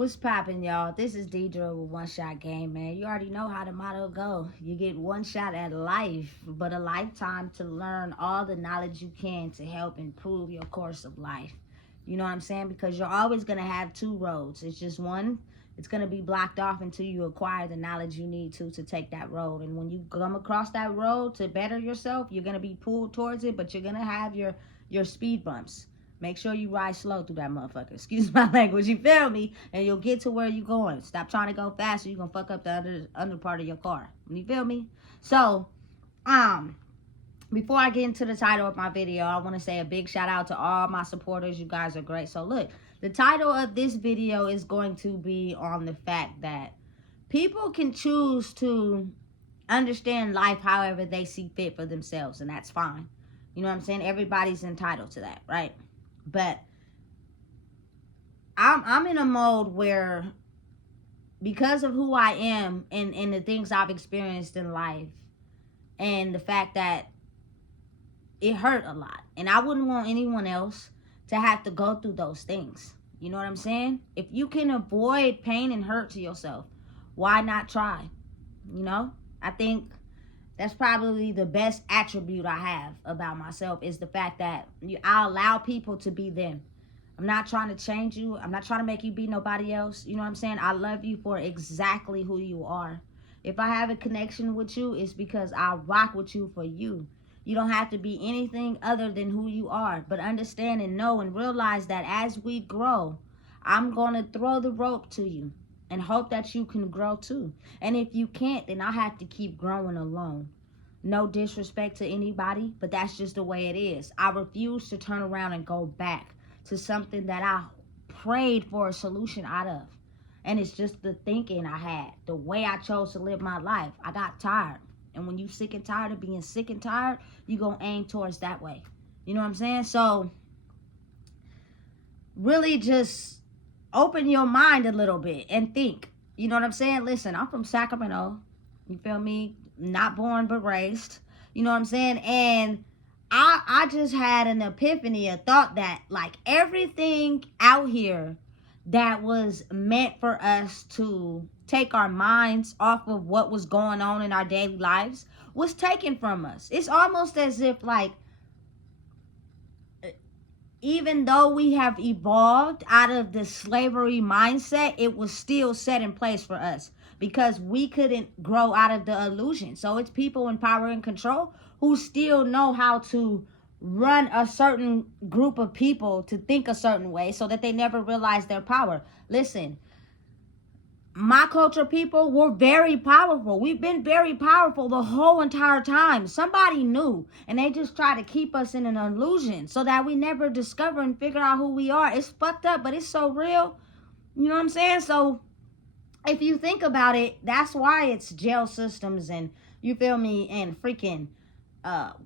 What's poppin', y'all? This is Deidre with One Shot Game, man. You already know how the motto go. You get one shot at life, but a lifetime to learn all the knowledge you can to help improve your course of life. You know what I'm saying? Because you're always going to have two roads. It's just one. It's going to be blocked off until you acquire the knowledge you need to take that road. And when you come across that road to better yourself, you're going to be pulled towards it, but you're going to have your speed bumps. Make sure you ride slow through that motherfucker. Excuse my language. You feel me? And you'll get to where you're going. Stop trying to go faster. You're going to fuck up the under part of your car. You feel me? So, before I get into the title of my video, I want to say a big shout out to all my supporters. You guys are great. So, look. The title of this video is going to be on the fact that people can choose to understand life however they see fit for themselves. And that's fine. You know what I'm saying? Everybody's entitled to that, right? But I'm in a mode where, because of who I am and the things I've experienced in life and the fact that it hurt a lot, and I wouldn't want anyone else to have to go through those things. You know what I'm saying? If you can avoid pain and hurt to yourself, why not try? You know, I think that's probably the best attribute I have about myself, is the fact that I allow people to be them. I'm not trying to change you. I'm not trying to make you be nobody else. You know what I'm saying? I love you for exactly who you are. If I have a connection with you, it's because I rock with you for you. You don't have to be anything other than who you are. But understand and know and realize that as we grow, I'm going to throw the rope to you and hope that you can grow too. And if you can't, then I have to keep growing alone. No disrespect to anybody, but that's just the way it is. I refuse to turn around and go back to something that I prayed for a solution out of. And it's just the thinking I had, the way I chose to live my life. I got tired. And when you sick and tired of being sick and tired, you going to aim towards that way. You know what I'm saying? So, really just open your mind a little bit and think. You know what I'm saying? Listen, I'm from Sacramento. You feel me? Not born but raised. You know what I'm saying? And I just had an epiphany, a thought that, like, everything out here that was meant for us to take our minds off of what was going on in our daily lives was taken from us. It's almost as if, like, even though we have evolved out of the slavery mindset, it was still set in place for us because we couldn't grow out of the illusion. So it's people in power and control who still know how to run a certain group of people to think a certain way so that they never realize their power. Listen, my culture people were very powerful. We've been very powerful the whole entire time. Somebody knew, and they just try to keep us in an illusion so that we never discover and figure out who we are. It's fucked up, but it's so real. You know what I'm saying? So if you think about it, that's why it's jail systems and, you feel me, and freaking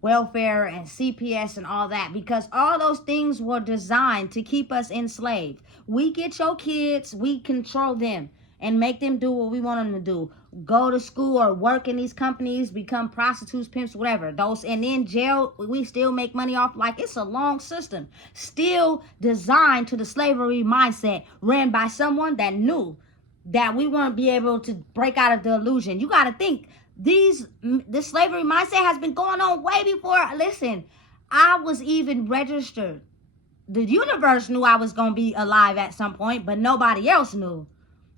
welfare and CPS and all that, because all those things were designed to keep us enslaved. We get your kids, we control them and make them do what we want them to do. Go to school or work in these companies, become prostitutes, pimps, whatever. Those, and then jail, we still make money off. Like, it's a long system. Still designed to the slavery mindset, ran by someone that knew that we wouldn't be able to break out of the illusion. You got to think, this slavery mindset has been going on way before. Listen, I was even registered. The universe knew I was going to be alive at some point, but nobody else knew.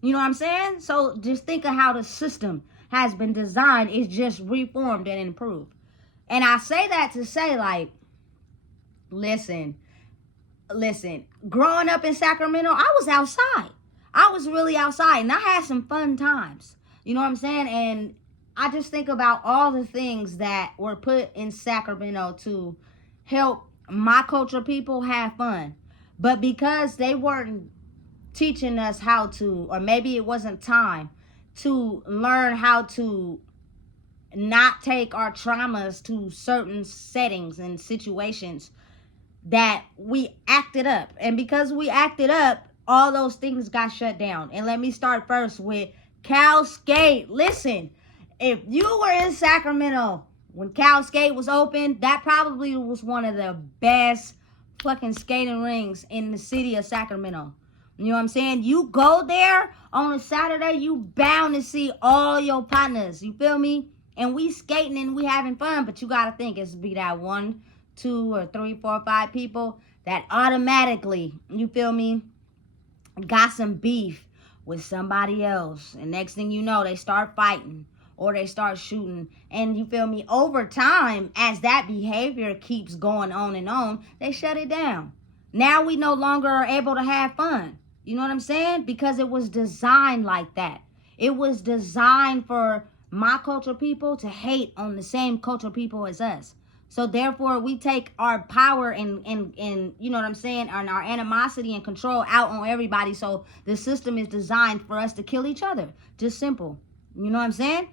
You know what I'm saying? So just think of how the system has been designed. It's just reformed and improved. And I say that to say, like, listen, growing up in Sacramento, I was outside. I was really outside, and I had some fun times. You know what I'm saying? And I just think about all the things that were put in Sacramento to help my culture people have fun. But because they weren't teaching us how to, or maybe it wasn't time to learn how to not take our traumas to certain settings and situations, that we acted up. And because we acted up, all those things got shut down. And let me start first with Cal Skate. Listen, if you were in Sacramento when Cal Skate was open, that probably was one of the best fucking skating rings in the city of Sacramento. You know what I'm saying? You go there on a Saturday, you bound to see all your partners. You feel me? And we skating and we having fun, but you gotta think it's be that 1, 2, or 3, 4, 5 people that automatically, you feel me, got some beef with somebody else. And next thing you know, they start fighting or they start shooting. And you feel me, over time, as that behavior keeps going on and on, they shut it down. Now we no longer are able to have fun. You know what I'm saying? Because it was designed like that. It was designed for my culture people to hate on the same culture people as us. So therefore, we take our power and you know what I'm saying, and our animosity and control out on everybody. So the system is designed for us to kill each other. Just simple. You know what I'm saying?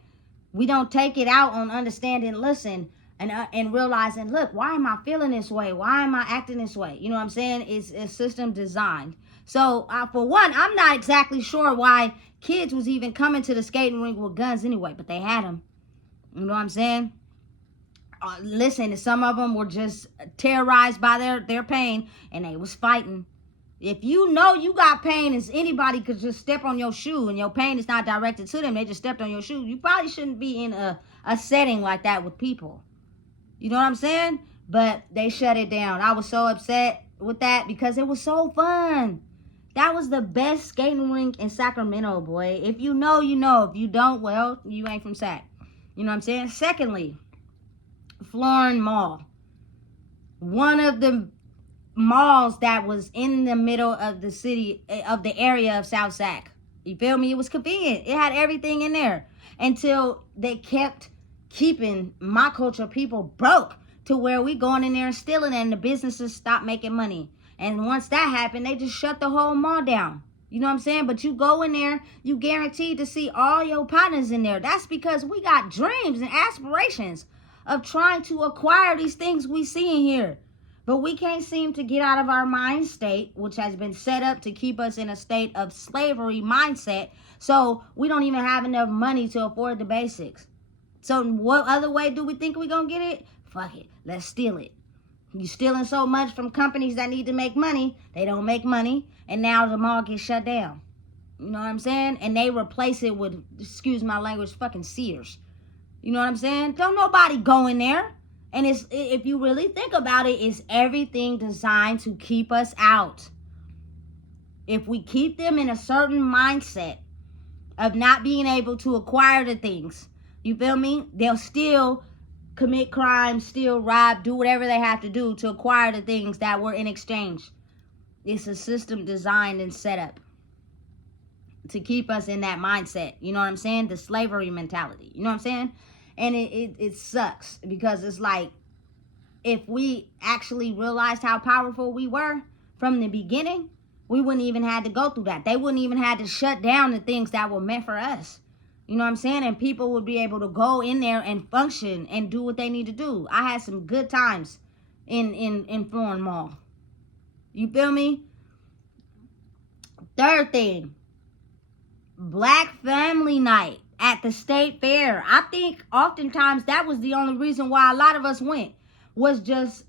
We don't take it out on understanding, listen, and realizing, look, why am I feeling this way? Why am I acting this way? You know what I'm saying? It's a system designed. So for one, I'm not exactly sure why kids was even coming to the skating rink with guns anyway, but they had them. You know what I'm saying? Listen, some of them were just terrorized by their pain, and they was fighting. If you know you got pain, as anybody could just step on your shoe, and your pain is not directed to them, they just stepped on your shoe, you probably shouldn't be in a setting like that with people. You know what I'm saying? But they shut it down. I was so upset with that because it was so fun. That was the best skating rink in Sacramento, boy. If you know, you know. If you don't, well, you ain't from Sac. You know what I'm saying? Secondly, Florin Mall. One of the malls that was in the middle of the city, of the area of South Sac. You feel me? It was convenient. It had everything in there until they kept keeping my culture people broke to where we going in there and stealing, and the businesses stopped making money. And once that happened, they just shut the whole mall down. You know what I'm saying? But you go in there, you guaranteed to see all your partners in there. That's because we got dreams and aspirations of trying to acquire these things we see in here. But we can't seem to get out of our mind state, which has been set up to keep us in a state of slavery mindset. So we don't even have enough money to afford the basics. So what other way do we think we're going to get it? Fuck it. Let's steal it. You stealing so much from companies that need to make money. They don't make money. And now the mall gets shut down. You know what I'm saying? And they replace it with, excuse my language, fucking Sears. You know what I'm saying? Don't nobody go in there. And it's, if you really think about it, it's everything designed to keep us out. If we keep them in a certain mindset of not being able to acquire the things, you feel me? They'll still commit crimes, still rob, do whatever they have to do to acquire the things that were in exchange. It's a system designed and set up to keep us in that mindset. You know what I'm saying? The slavery mentality. You know what I'm saying? And it sucks because it's like, if we actually realized how powerful we were from the beginning, we wouldn't even have to go through that. They wouldn't even have to shut down the things that were meant for us. You know what I'm saying? And people would be able to go in there and function and do what they need to do. I had some good times in Florin Mall. You feel me? Third thing, Black Family Night at the State Fair. I think oftentimes that was the only reason why a lot of us went, was just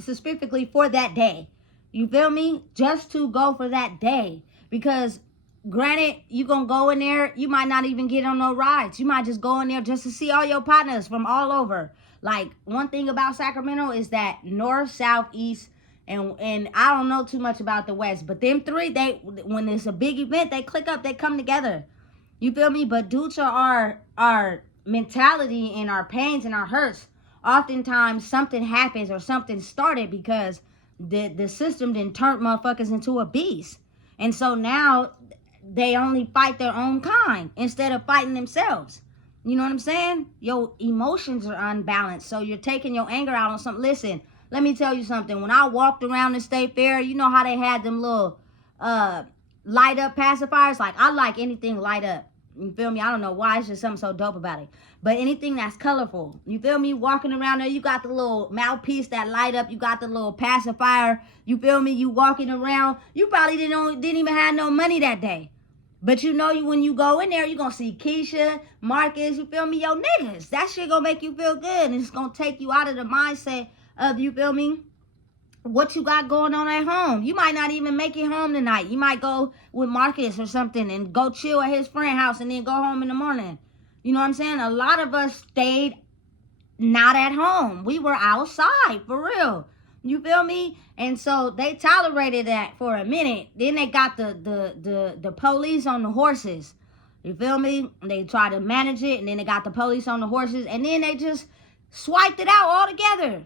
specifically for that day. You feel me? Just to go for that day. Because granted, you gonna go in there, you might not even get on no rides. You might just go in there just to see all your partners from all over. Like, one thing about Sacramento is that north, south, east, and I don't know too much about the west, but them three, they, when it's a big event, they click up, they come together. You feel me? But due to our mentality and our pains and our hurts, oftentimes something happens or something started because the system then turned motherfuckers into a beast. And so now they only fight their own kind instead of fighting themselves. You know what I'm saying? Your emotions are unbalanced. So you're taking your anger out on something. Listen, let me tell you something. When I walked around the State Fair, you know how they had them little light up pacifiers? Like, I like anything light up. You feel me? I don't know why. It's just something so dope about it. But anything that's colorful. You feel me? Walking around there, you got the little mouthpiece that light up. You got the little pacifier. You feel me? You walking around. You probably didn't even have no money that day. But you know, when you go in there, you're going to see Keisha, Marcus, you feel me? Yo, niggas. That shit going to make you feel good. And it's going to take you out of the mindset of, you feel me, what you got going on at home. You might not even make it home tonight. You might go with Marcus or something and go chill at his friend's house and then go home in the morning. You know what I'm saying? A lot of us stayed not at home. We were outside, for real. You feel me? And so they tolerated that for a minute. Then they got the police on the horses. You feel me? They tried to manage it, and then they got the police on the horses, and then they just swiped it out altogether.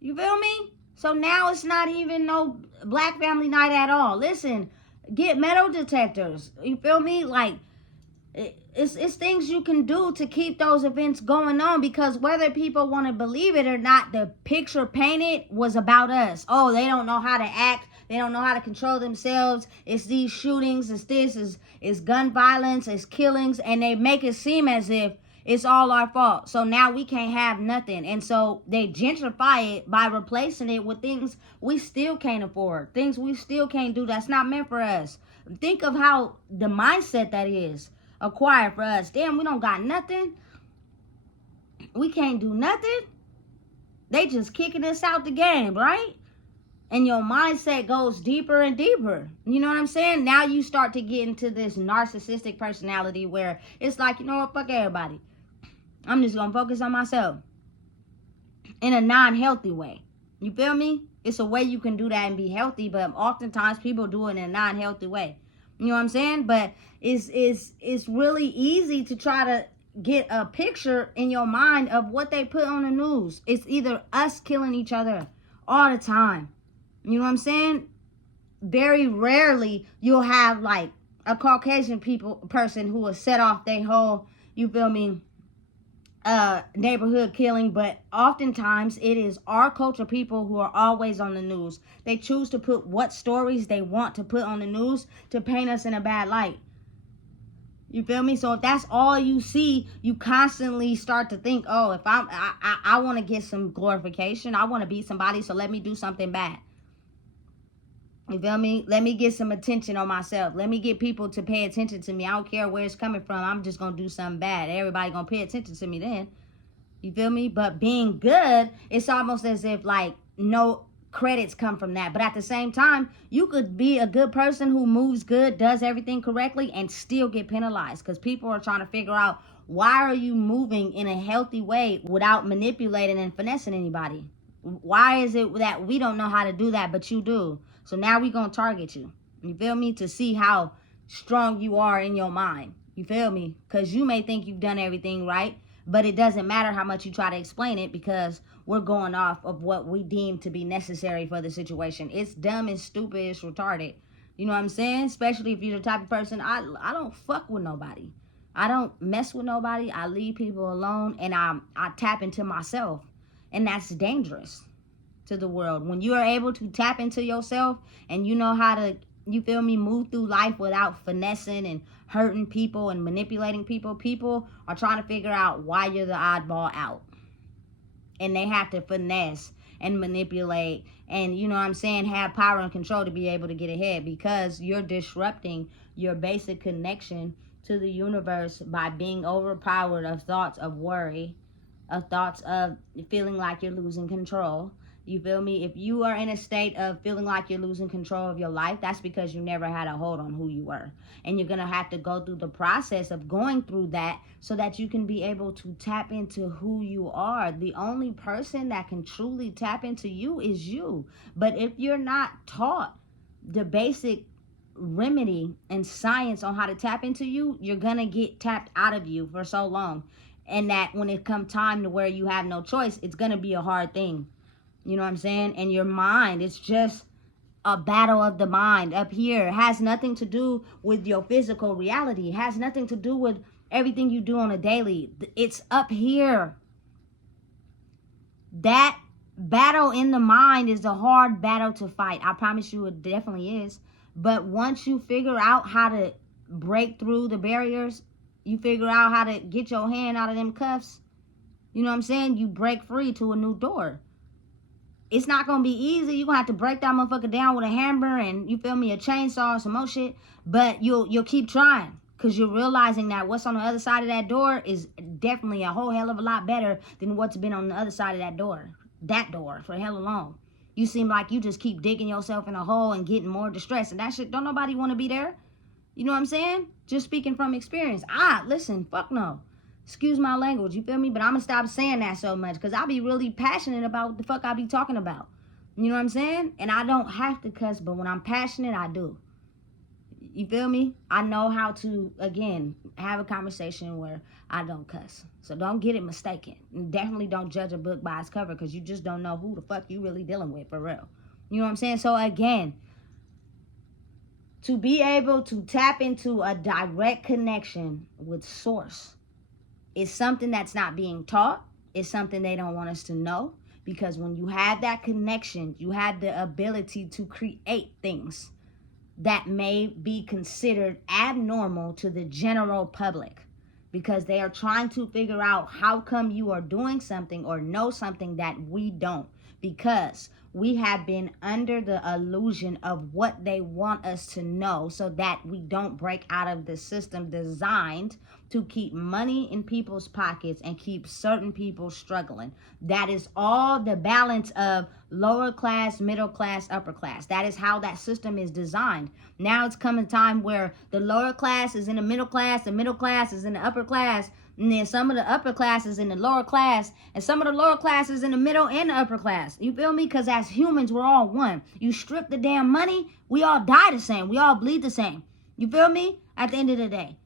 You feel me? So now it's not even no Black Family Night at all. Listen, get metal detectors. You feel me? Like, it's things you can do to keep those events going on, because whether people want to believe it or not, the picture painted was about us. Oh, they don't know how to act. They don't know how to control themselves. It's these shootings. It's this. It's gun violence. It's killings. And they make it seem as if it's all our fault. So now we can't have nothing. And so they gentrify it by replacing it with things we still can't afford. Things we still can't do. That's not meant for us. Think of how the mindset that is acquired for us. Damn, we don't got nothing. We can't do nothing. They just kicking us out the game, right? And your mindset goes deeper and deeper. You know what I'm saying? Now you start to get into this narcissistic personality where it's like, you know what, fuck everybody. I'm just going to focus on myself in a non-healthy way. You feel me? It's a way you can do that and be healthy, but oftentimes people do it in a non-healthy way. You know what I'm saying? But it's really easy to try to get a picture in your mind of what they put on the news. It's either us killing each other all the time. You know what I'm saying? Very rarely you'll have like a Caucasian person who will set off their whole, you feel me, neighborhood killing, but oftentimes it is our culture people who are always on the news. They choose to put what stories they want to put on the news to paint us in a bad light. You feel me? So if that's all you see, you constantly start to think, oh, if I want to get some glorification, I want to beat somebody, so let me do something bad. You feel me? Let me get some attention on myself. Let me get people to pay attention to me. I don't care where it's coming from. I'm just going to do something bad. Everybody going to pay attention to me then. You feel me? But being good, it's almost as if like no credits come from that. But at the same time, you could be a good person who moves good, does everything correctly, and still get penalized. Because people are trying to figure out, why are you moving in a healthy way without manipulating and finessing anybody? Why is it that we don't know how to do that, but you do? So now we're going to target you. You feel me? To see how strong you are in your mind. You feel me? Because you may think you've done everything right, but it doesn't matter how much you try to explain it, because we're going off of what we deem to be necessary for the situation. It's dumb, it's stupid, it's retarded. You know what I'm saying? Especially if you're the type of person, I don't fuck with nobody. I don't mess with nobody. I leave people alone, and I tap into myself. And that's dangerous to the world. When you are able to tap into yourself and you know how to, you feel me, move through life without finessing and hurting people and manipulating people, people are trying to figure out why you're the oddball out. And they have to finesse and manipulate and, you know what I'm saying, have power and control to be able to get ahead, because you're disrupting your basic connection to the universe by being overpowered of thoughts of worry, of thoughts of feeling like you're losing control. You feel me? If you are in a state of feeling like you're losing control of your life, that's because you never had a hold on who you were. And you're going to have to go through the process of going through that so that you can be able to tap into who you are. The only person that can truly tap into you is you. But if you're not taught the basic remedy and science on how to tap into you, you're going to get tapped out of you for so long. And that when it comes time to where you have no choice, it's going to be a hard thing. You know what I'm saying? And your mind, it's just a battle of the mind up here. It has nothing to do with your physical reality. It has nothing to do with everything you do on a daily. It's up here. That battle in the mind is a hard battle to fight. I promise you it definitely is. But once you figure out how to break through the barriers, you figure out how to get your hand out of them cuffs, you know what I'm saying? You break free to a new door. It's not going to be easy. You're going to have to break that motherfucker down with a hammer and, you feel me, a chainsaw or some more shit. But you'll keep trying, because you're realizing that what's on the other side of that door is definitely a whole hell of a lot better than what's been on the other side of that door. That door for hella long. You seem like you just keep digging yourself in a hole and getting more distressed. And that shit, don't nobody want to be there. You know what I'm saying? Just speaking from experience. Listen, fuck no. Excuse my language, you feel me? But I'm going to stop saying that so much because I be really passionate about what the fuck I be talking about. You know what I'm saying? And I don't have to cuss, but when I'm passionate, I do. You feel me? I know how to, again, have a conversation where I don't cuss. So don't get it mistaken. And definitely don't judge a book by its cover because you just don't know who the fuck you really dealing with, for real. You know what I'm saying? So again, to be able to tap into a direct connection with source is something that's not being taught. It's something they don't want us to know. Because when you have that connection, you have the ability to create things that may be considered abnormal to the general public, because they are trying to figure out how come you are doing something or know something that we don't, because we have been under the illusion of what they want us to know so that we don't break out of the system designed to keep money in people's pockets and keep certain people struggling. That is all the balance of lower class, middle class, upper class. That is how that system is designed. Now it's coming time where the lower class is in the middle class is in the upper class, and then some of the upper class is in the lower class, and some of the lower class is in the middle and the upper class. You feel me? Because as humans, we're all one. You strip the damn money, we all die the same. We all bleed the same. You feel me? At the end of the day.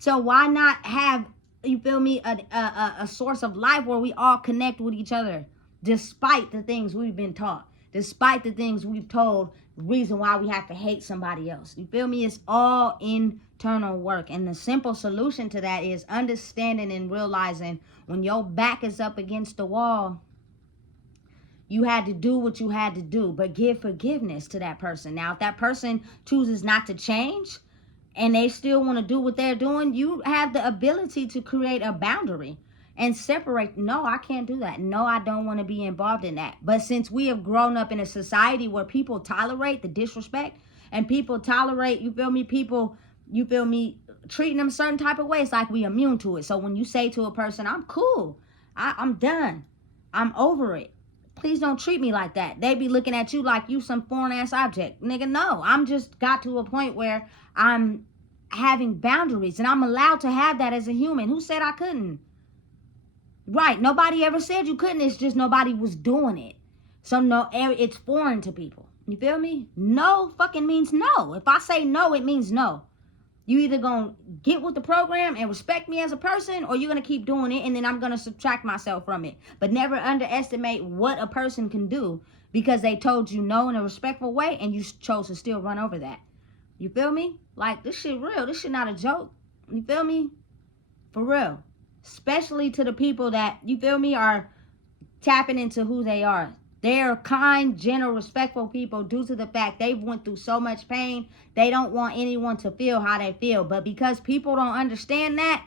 So why not have, you feel me, a source of life where we all connect with each other, despite the things we've been taught, despite the things we've told, reason why we have to hate somebody else. You feel me? It's all internal work. And the simple solution to that is understanding and realizing when your back is up against the wall, you had to do what you had to do, but give forgiveness to that person. Now, if that person chooses not to change, and they still want to do what they're doing, you have the ability to create a boundary and separate. No, I can't do that. No, I don't want to be involved in that. But since we have grown up in a society where people tolerate the disrespect and people tolerate, you feel me, people, you feel me, treating them a certain type of way, it's like we immune to it. So when you say to a person, I'm cool, I'm done, I'm over it, please don't treat me like that, they be looking at you like you some foreign ass object. Nigga, no, I'm just got to a point where I'm having boundaries, and I'm allowed to have that as a human. Who said I couldn't? Right, nobody ever said you couldn't. It's just nobody was doing it. So no, it's foreign to people. You feel me? No fucking means no. If I say no, it means no. You either gonna get with the program and respect me as a person, or you're gonna keep doing it, and then I'm gonna subtract myself from it. But never underestimate what a person can do because they told you no in a respectful way and you chose to still run over that. You feel me? Like, this shit real. This shit not a joke. You feel me? For real. Especially to the people that, you feel me, are tapping into who they are. They're kind, gentle, respectful people due to the fact they've went through so much pain. They don't want anyone to feel how they feel. But because people don't understand that,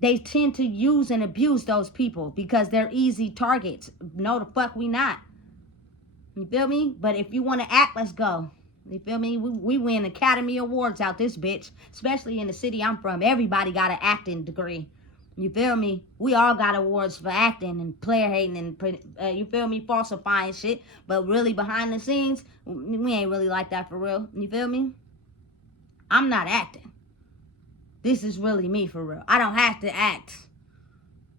they tend to use and abuse those people because they're easy targets. No, the fuck we not. You feel me? But if you want to act, let's go. You feel me? We win Academy Awards out this bitch. Especially in the city I'm from. Everybody got an acting degree. You feel me? We all got awards for acting and player hating and, you feel me, falsifying shit. But really behind the scenes, we ain't really like that for real. You feel me? I'm not acting. This is really me for real. I don't have to act.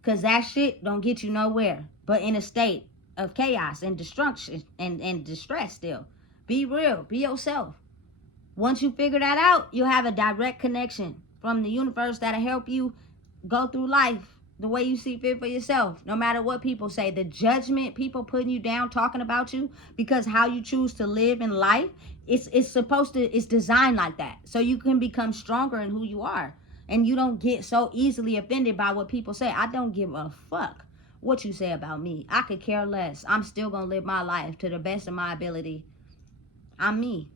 Because that shit don't get you nowhere. But in a state of chaos and destruction and distress still. Be real. Be yourself. Once you figure that out, you'll have a direct connection from the universe that'll help you go through life the way you see fit for yourself. No matter what people say. The judgment, people putting you down, talking about you, because how you choose to live in life, it's designed like that. So you can become stronger in who you are. And you don't get so easily offended by what people say. I don't give a fuck what you say about me. I could care less. I'm still going to live my life to the best of my ability. I'm me.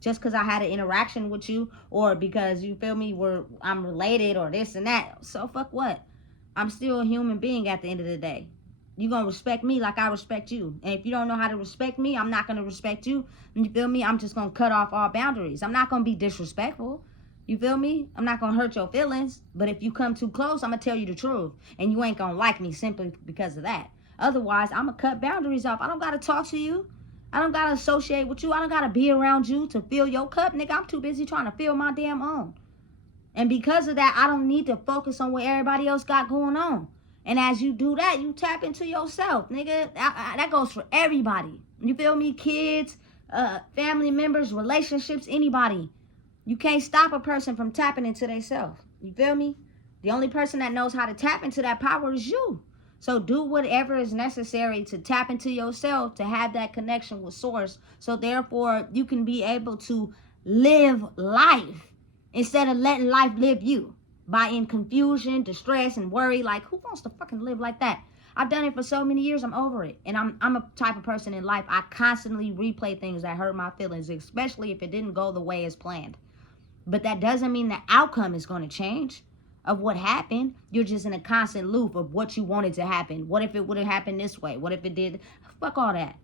Just because I had an interaction with you, or because, you feel me, I'm related or this and that. So fuck what? I'm still a human being at the end of the day. You're going to respect me like I respect you. And if you don't know how to respect me, I'm not going to respect you. You feel me? I'm just going to cut off all boundaries. I'm not going to be disrespectful. You feel me? I'm not going to hurt your feelings. But if you come too close, I'm going to tell you the truth. And you ain't going to like me simply because of that. Otherwise, I'm going to cut boundaries off. I don't got to talk to you. I don't got to associate with you. I don't got to be around you to fill your cup. Nigga, I'm too busy trying to fill my damn own. And because of that, I don't need to focus on what everybody else got going on. And as you do that, you tap into yourself, nigga. That goes for everybody. You feel me? Kids, family members, relationships, anybody. You can't stop a person from tapping into themselves. You feel me? The only person that knows how to tap into that power is you. So do whatever is necessary to tap into yourself, to have that connection with source. So therefore, you can be able to live life instead of letting life live you. By in confusion, distress, and worry. Like, who wants to fucking live like that? I've done it for so many years. I'm over it. And I'm a type of person in life. I constantly replay things that hurt my feelings, especially if it didn't go the way as planned. But that doesn't mean the outcome is going to change of what happened. You're just in a constant loop of what you wanted to happen. What if it would have happened this way? What if it did? Fuck all that.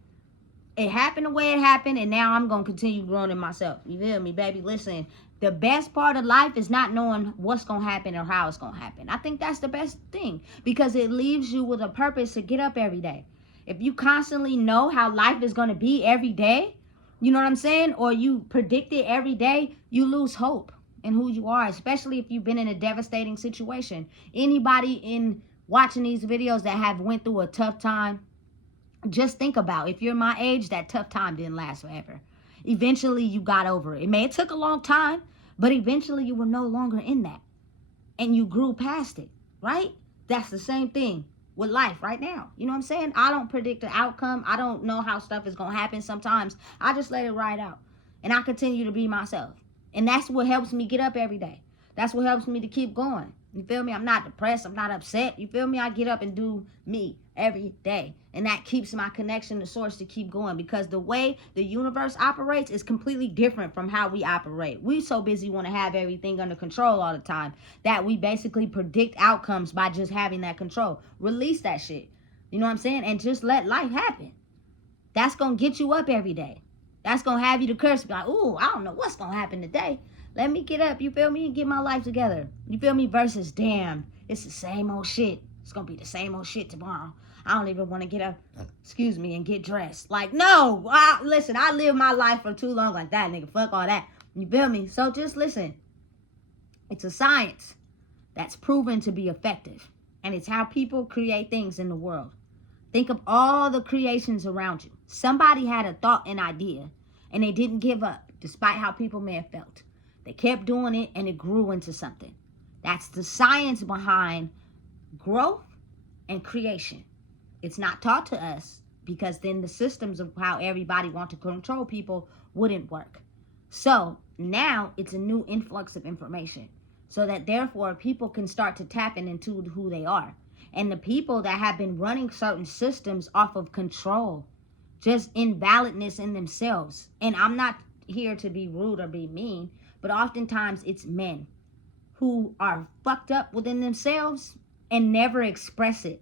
It happened the way it happened, and now I'm going to continue growing in myself. You feel me, baby? Listen, the best part of life is not knowing what's going to happen or how it's going to happen. I think that's the best thing, because it leaves you with a purpose to get up every day. If you constantly know how life is going to be every day, you know what I'm saying? Or you predict it every day, you lose hope in who you are, especially if you've been in a devastating situation. Anybody in watching these videos that have went through a tough time, just think about, if you're my age, that tough time didn't last forever. Eventually you got over it. It took a long time, but eventually you were no longer in that. And you grew past it, right? That's the same thing with life right now. You know what I'm saying? I don't predict the outcome. I don't know how stuff is going to happen sometimes. I just let it ride out. And I continue to be myself. And that's what helps me get up every day. That's what helps me to keep going. You feel me? I'm not depressed. I'm not upset. You feel me? I get up and do me every day. And that keeps my connection to source to keep going, because the way the universe operates is completely different from how we operate. We so busy want to have everything under control all the time that we basically predict outcomes by just having that control. Release that shit. You know what I'm saying? And just let life happen. That's going to get you up every day. That's going to have you to curse. Be like, ooh, I don't know what's going to happen today. Let me get up, you feel me, and get my life together. You feel me? Versus, damn, it's the same old shit. It's going to be the same old shit tomorrow. I don't even want to get up, and get dressed. Like, no, listen, I lived my life for too long like that, nigga. Fuck all that. You feel me? So just listen. It's a science that's proven to be effective. And it's how people create things in the world. Think of all the creations around you. Somebody had a thought, an idea, and they didn't give up, despite how people may have felt. They kept doing it, and it grew into something. That's the science behind growth and creation. It's not taught to us, because then the systems of how everybody wants to control people wouldn't work. So now it's a new influx of information, so that therefore people can start to tap into who they are. And the people that have been running certain systems off of control, just invalidness in themselves. And I'm not here to be rude or be mean, but oftentimes it's men who are fucked up within themselves and never express it,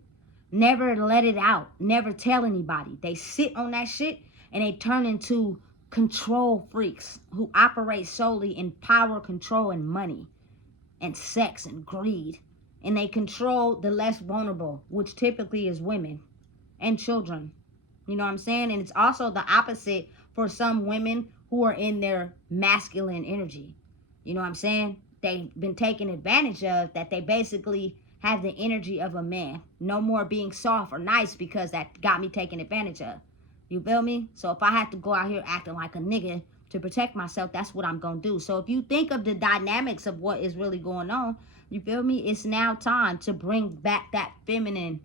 never let it out, never tell anybody. They sit on that shit and they turn into control freaks who operate solely in power, control, and money and sex and greed. And they control the less vulnerable, which typically is women and children. You know what I'm saying? And it's also the opposite for some women who are in their masculine energy. You know what I'm saying? They've been taken advantage of, that they basically have the energy of a man. No more being soft or nice, because that got me taken advantage of. You feel me? So if I have to go out here acting like a nigga to protect myself, that's what I'm going to do. So if you think of the dynamics of what is really going on, you feel me? It's now time to bring back that feminine,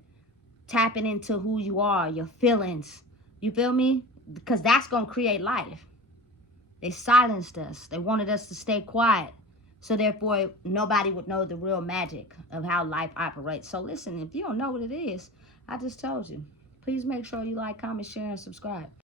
tapping into who you are, your feelings. You feel me? Because that's going to create life. They silenced us. They wanted us to stay quiet. So therefore, nobody would know the real magic of how life operates. So listen, if you don't know what it is, I just told you. Please make sure you like, comment, share, and subscribe.